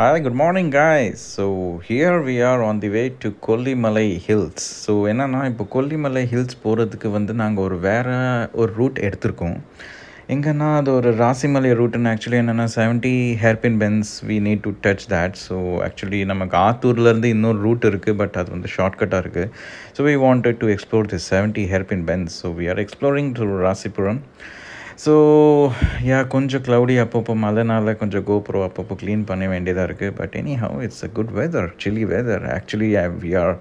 Hi, good morning, guys. So here we are on the way to Kollimalai Hills. So என்னன்னா இப்போ கொல்லிமலை ஹில்ஸ் போகிறதுக்கு வந்து நாங்கள் ஒரு ரூட் எடுத்திருக்கோம். எங்கன்னா அது ஒரு ராசிமலை ரூட்டுன்னு ஆக்சுவலி என்னென்னா 70 hairpin bends we need to touch that. So actually நமக்கு ஆத்தூர்லேருந்து இன்னொரு ரூட் இருக்குது, பட் அது வந்து ஷார்ட்கட்டாக இருக்குது. So we wanted to explore the 70 hairpin bends. So we are exploring to Rasipuram. So கொஞ்சம் க்ளவுடி, அப்பப்போ மழைனால கொஞ்சம் கோப்ரோ அப்பப்போ க்ளீன் பண்ண வேண்டியதாக இருக்குது. But anyhow it's a good weather, chilly weather. Actually we are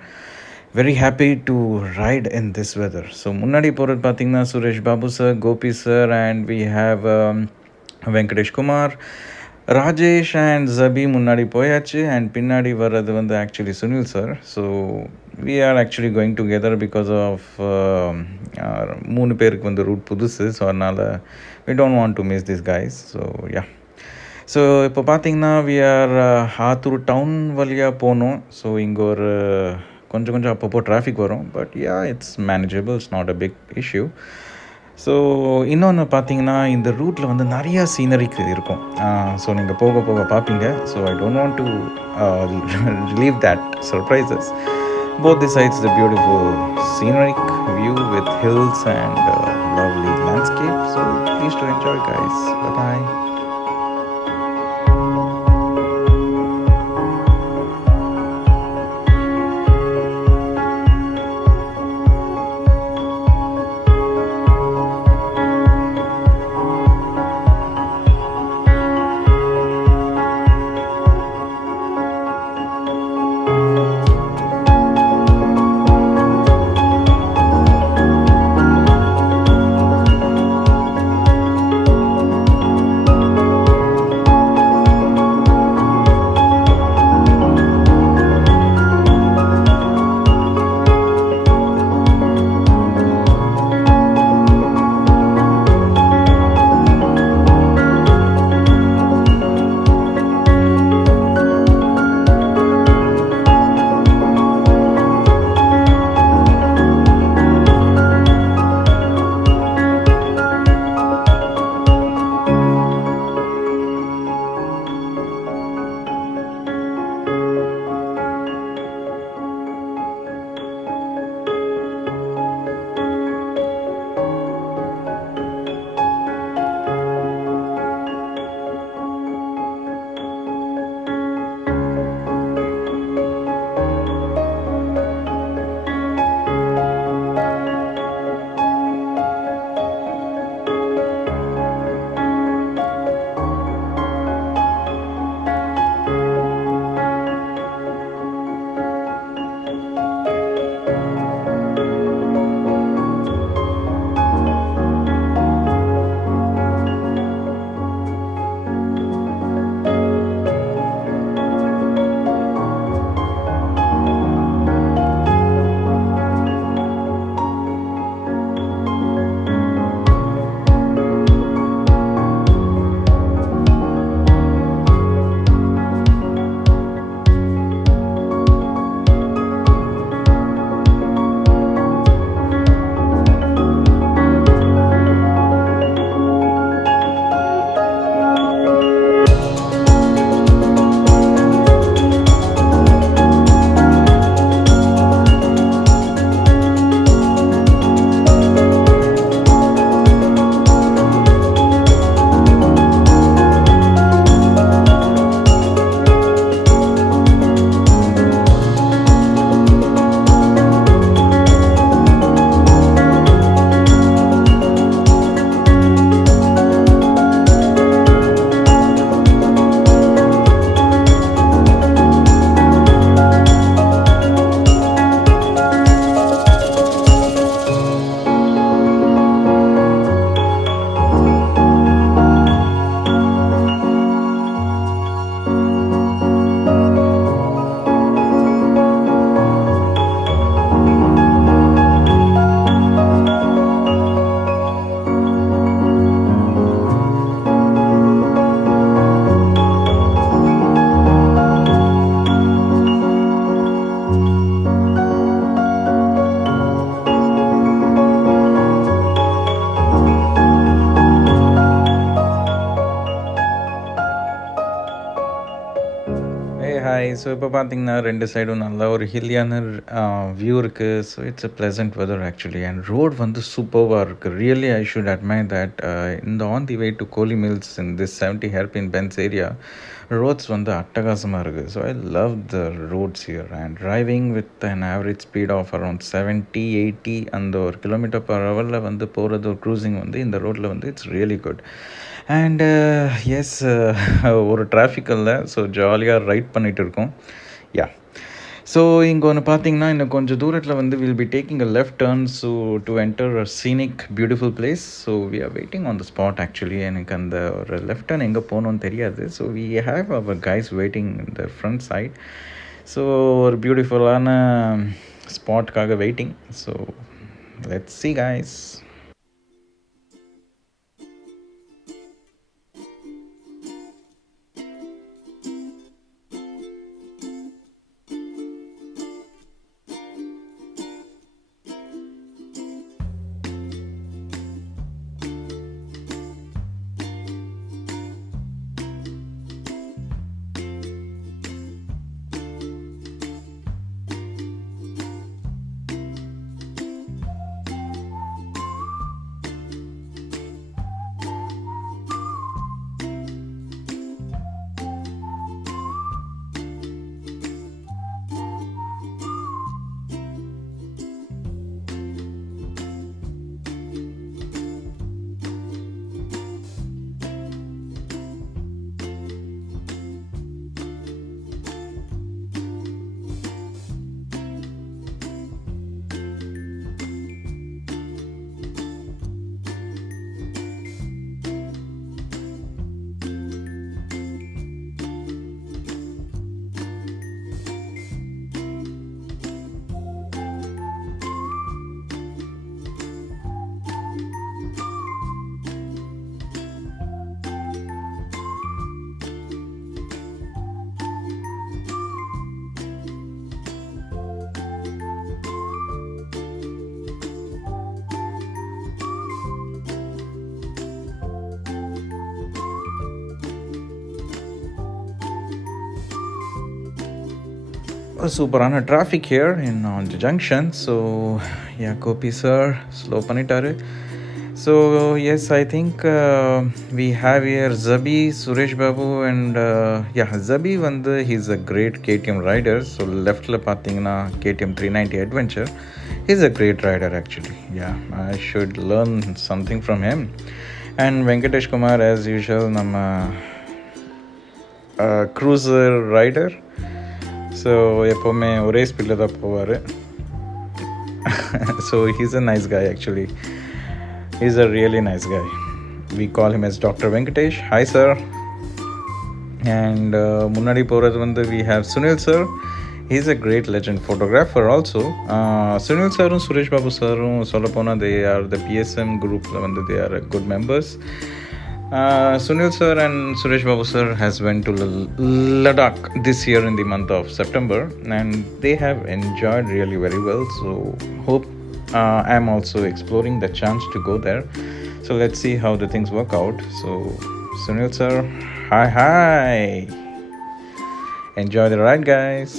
very happy to ride in this weather. So முன்னாடி போகிறது பார்த்திங்கன்னா Suresh Babu sir, Gopi sir, and we have Venkatesh Kumar, Rajesh and Jaby முன்னாடி போயாச்சு. அண்ட் பின்னாடி வர்றது வந்து actually Sunil sir. So we are actually going together because of 3 பேருக்கு வந்து ரூட் புதுசு. ஸோ அதனால் we don't want to miss this guys. So yeah, so இப்போ பார்த்தீங்கன்னா வி ஆர் ஆத்தூர் டவுன் வழியாக போகணும். ஸோ இங்கே ஒரு கொஞ்சம் அப்பப்போ டிராஃபிக் வரும், but yeah it's manageable, it's not a big issue. So இன்னொன்று பார்த்தீங்கன்னா இந்த ரூட்டில் வந்து நிறையா சீனரிக்கு இருக்கும். ஸோ நீங்கள் போக போக பார்ப்பீங்க. So I don't want to leave that surprises. Both the sides, the beautiful scenic view with hills and lovely landscape. So please to enjoy, guys. Bye bye. Hi. So இப்போ பார்த்தீங்கன்னா, 2 சைடும் நல்ல ஒரு ஹில்லியான வியூ இருக்கு. So it's a pleasant weather actually. And road வந்து சூப்பர்வா இருக்கு. Really I should admire that இந்த on the way to Kolli Hills in this 70 hairpin bends area, roads வந்து அட்டகாசமாக இருக்குது. So I love the roads here and driving with an average speed of around 70, 80 அந்த ஒரு kilometre per ஹவரில் வந்து போகிறது ஒரு க்ரூசிங் வந்து இந்த ரோட்டில் வந்து it's really good. And yes ஒரு டிராஃபிக் இல்லை. ஸோ ஜாலியாக ரைட் பண்ணிகிட்டு இருக்கோம். யா. ஸோ இங்கே ஒன்று பார்த்தீங்கன்னா, இன்னும் கொஞ்சம் தூரத்தில் வந்து will be taking a left turn so to enter a scenic beautiful place. So we are waiting on the spot actually. எனக்கு அந்த ஒரு லெஃப்ட் டர்ன் எங்கே போகணுன்னு தெரியாது. So we have our guys waiting இந்த ஃப்ரண்ட் சைட். ஸோ ஒரு பியூட்டிஃபுல்லான ஸ்பாட்காக waiting. So let's see guys. சூப்பரான traffic here in on the junction. So yeah Gopi sir slow பண்ணிட்டாரு. So yes I think we have year Jaby, Suresh Babu and yeah Jaby வந்து he's a great KTM rider. So லெஃப்டில் பார்த்தீங்கன்னா KTM 390 adventure. He's a great rider actually. Yeah I should learn something from him. And Venkatesh Kumar as usual நம்ம cruiser rider. So எப்போவுமே ஒரே ஸ்பீடில் தான் போவார். So he's a nice guy actually. He's a really nice guy. We call him as doctor Venkatesh. Hi sir. And முன்னாடி போகிறது வந்து we have Sunil sir. He's a great legend photographer also. சுனில் சாரும் சுரேஷ் பாபு சாரும் சொல்லப்போனால் தே ஆர் த பிஎஸ்எம் குரூப்பில் வந்து they are good members. Sunil sir and Suresh Babu sir has went to Ladakh this year in the month of September and they have enjoyed really very well. So hope I am also exploring the chance to go there. So let's see how the things work out. So Sunil sir, hi. Enjoy the ride guys.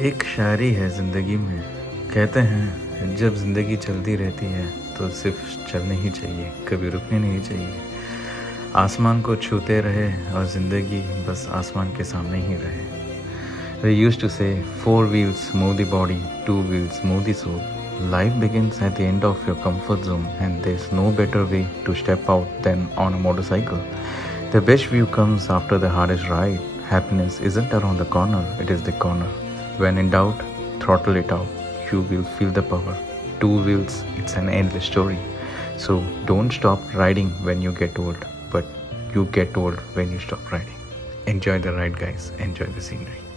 एक शायरी है ज़िंदगी में, कहते हैं जब ज़िंदगी चलती रहती है तो सिर्फ चलने ही चाहिए, कभी रुकने नहीं चाहिए। आसमान को छूते रहे और ज़िंदगी बस आसमान के सामने ही रहे। We used to say 4 wheels move the body, 2 wheels move the soul. Life begins at the end of your comfort zone, and there's no better way to step out than on a motorcycle. The best view comes after the hardest ride. Happiness isn't around the corner, it is the corner. When in doubt, throttle it out. You will feel the power. 2 wheels, it's an endless story. So don't stop riding when you get old, but you get old when you stop riding. Enjoy the ride, guys. Enjoy the scenery.